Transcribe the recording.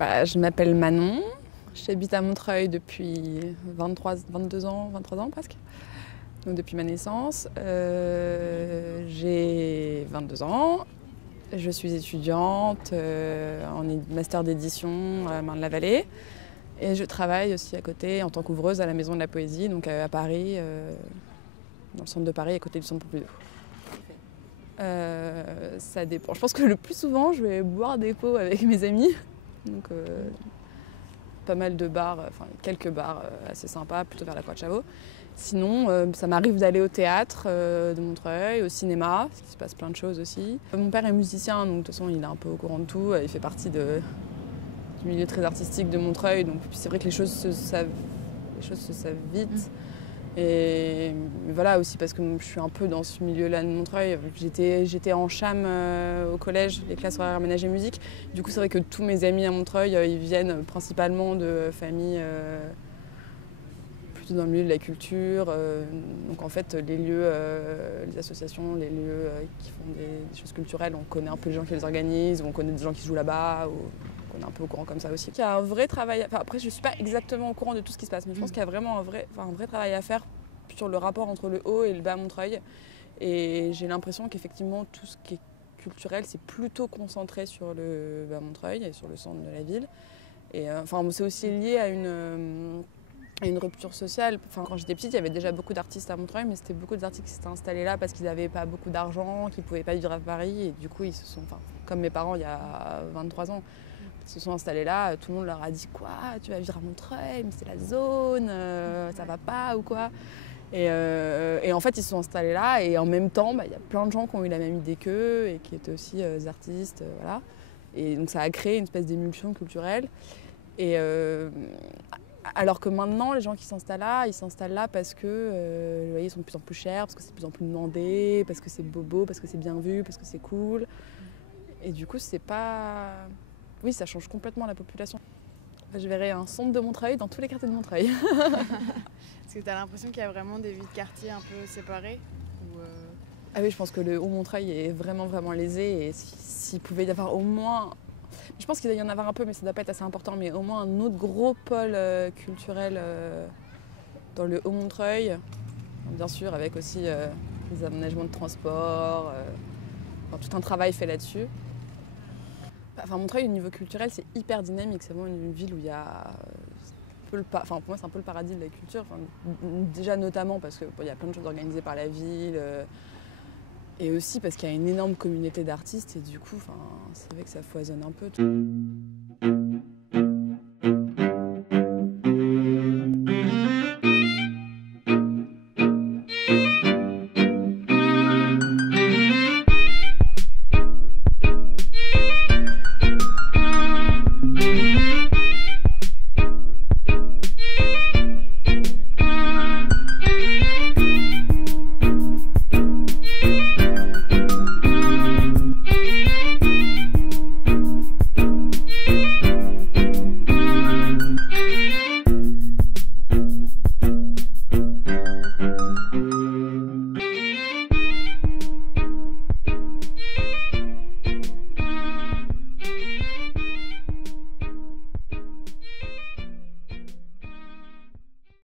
Je m'appelle Manon, j'habite à Montreuil depuis 22 ans, 23 ans presque, donc depuis ma naissance. J'ai 22 ans, je suis étudiante en master d'édition à Marne-la-Vallée et je travaille aussi à côté en tant qu'ouvreuse à la Maison de la Poésie, donc à Paris, dans le centre de Paris, à côté du centre Pompidou. Ça dépend. Je pense que le plus souvent, je vais boire des pots avec mes amis. Donc, pas mal de bars, enfin quelques bars assez sympas, plutôt vers la Croix de Chavaux. Sinon, ça m'arrive d'aller au théâtre de Montreuil, au cinéma, parce qu'il se passe plein de choses aussi. Mon père est musicien, donc de toute façon, il est un peu au courant de tout. Il fait partie du milieu très artistique de Montreuil, donc c'est vrai que les choses se savent vite. Et voilà aussi parce que je suis un peu dans ce milieu-là de Montreuil. J'étais en cham au collège, les classes horaires aménagées musique. Du coup, c'est vrai que tous mes amis à Montreuil, ils viennent principalement de familles plutôt dans le milieu de la culture. Donc en fait, les lieux, les associations, les lieux qui font des choses culturelles, on connaît un peu les gens qui les organisent, ou on connaît des gens qui jouent là-bas. On est un peu au courant comme ça aussi. Il y a un vrai travail, après je ne suis pas exactement au courant de tout ce qui se passe, mais je pense qu'il y a vraiment un vrai travail à faire sur le rapport entre le haut et le bas Montreuil. Et j'ai l'impression qu'effectivement tout ce qui est culturel, c'est plutôt concentré sur le bas Montreuil et sur le centre de la ville. Et c'est aussi lié à une rupture sociale. Quand j'étais petite, il y avait déjà beaucoup d'artistes à Montreuil, mais c'était beaucoup d'artistes qui s'étaient installés là parce qu'ils n'avaient pas beaucoup d'argent, qu'ils ne pouvaient pas vivre à Paris. Et du coup, ils se sont, comme mes parents il y a 23 ans, ils se sont installés là, tout le monde leur a dit quoi, tu vas vivre à Montreuil, mais c'est la zone, ça va pas ou quoi. Et en fait, ils se sont installés là et en même temps, il y a plein de gens qui ont eu la même idée qu'eux et qui étaient aussi artistes, voilà. Et donc ça a créé une espèce d'émulsion culturelle. Et alors que maintenant, les gens qui s'installent là, ils s'installent là parce que les loyers sont de plus en plus chers, parce que c'est de plus en plus demandé, parce que c'est bobo, parce que c'est bien vu, parce que c'est cool. Et du coup, c'est pas... Oui, ça change complètement la population. Je verrais un centre de Montreuil dans tous les quartiers de Montreuil. Est-ce que tu as l'impression qu'il y a vraiment des vies de quartier un peu séparées Ah oui, je pense que le Haut-Montreuil est vraiment, vraiment lésé. Et s'il pouvait y avoir au moins... Je pense qu'il doit y en avoir un peu, mais ça ne doit pas être assez important. Mais au moins un autre gros pôle culturel dans le Haut-Montreuil. Bien sûr, avec aussi les aménagements de transport. Tout un travail fait là-dessus. Montreuil, au niveau culturel, c'est hyper dynamique. C'est vraiment une ville où il y a... pour moi, c'est un peu le paradis de la culture. Déjà, notamment parce qu'il y a plein de choses organisées par la ville. Et aussi parce qu'il y a une énorme communauté d'artistes. Et du coup, c'est vrai que ça foisonne un peu.